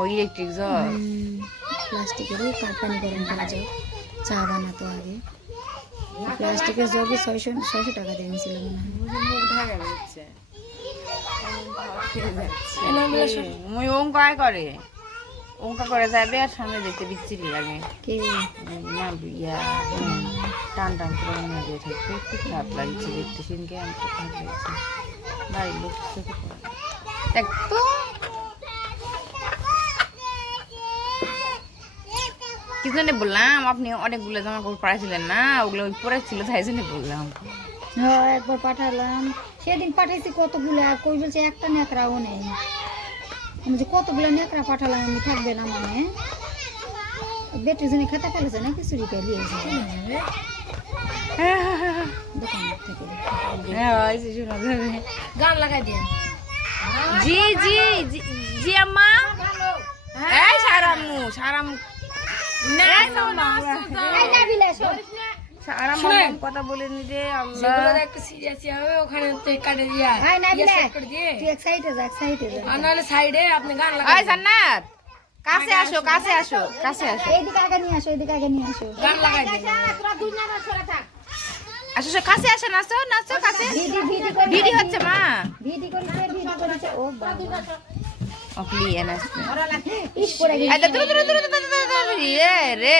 ওই electric jug প্লাস্টিকেরই পানি গরম করা যায় চা বানাতো আগে প্লাস্টিকের জগে 600 টাকা দিয়ে নিয়েছিল মনে হয় মুখ ঢাকা যাচ্ছে মুই অঙ্কায় করে অঙ্কা করে যাবে আর সামনে দেখতে বিচ্ছিরি লাগে কে না ইয়া টান টান করে মনে থাকতে খুব খারাপ লাগছে দেখতে সেদিনকে আমি তো খারাপ লাগছে বাড়ির লোক চোখে পড়ে দেখতো কি জন্য বললাম আপনি অনেকগুলো জামা কাপড় পাঠাইছিলেন না ওগুলো ওই পরে ছিল তাই জন্য বললাম হ্যাঁ একবার পাঠালাম সেদিন পাঠাইছি কতগুলো আর কই বলছে একটা নেকড়াও নেই আমি যে কতগুলো নেকড়া পাঠালাম আমি থাকবে না মানে বেটির জন্য খাতা ফেলেছে না কিছু রিপেয়ার নিয়েছে দোকান থেকে গান লাগাই দিন জি জি জি জি আম্মা এই সারামু সারামু সারাম কথা বলেনি রে আল্লাহ সেগুলো একটু সিরিয়াস হবে ওখানে তো কাটে দিয়া আয় না বিলে করে দিয়ে তুই এক সাইডে যা আর নাহলে সাইডে আপনি গান লাগাই এই জান্নাত কাছে আসো কাছে আসো কাছে আসো এইদিকে আগে নিয়ে আসো এইদিকে আগে নিয়ে আসো গান লাগাই দিন আসো আসো কাছে আসো নাচো নাচো কাছে ভিডি হচ্ছে মা ভিডি করেছে ও বাবা অকলি এনাস ইস পড়ে গেছে আই দূর দূর দূর রে রে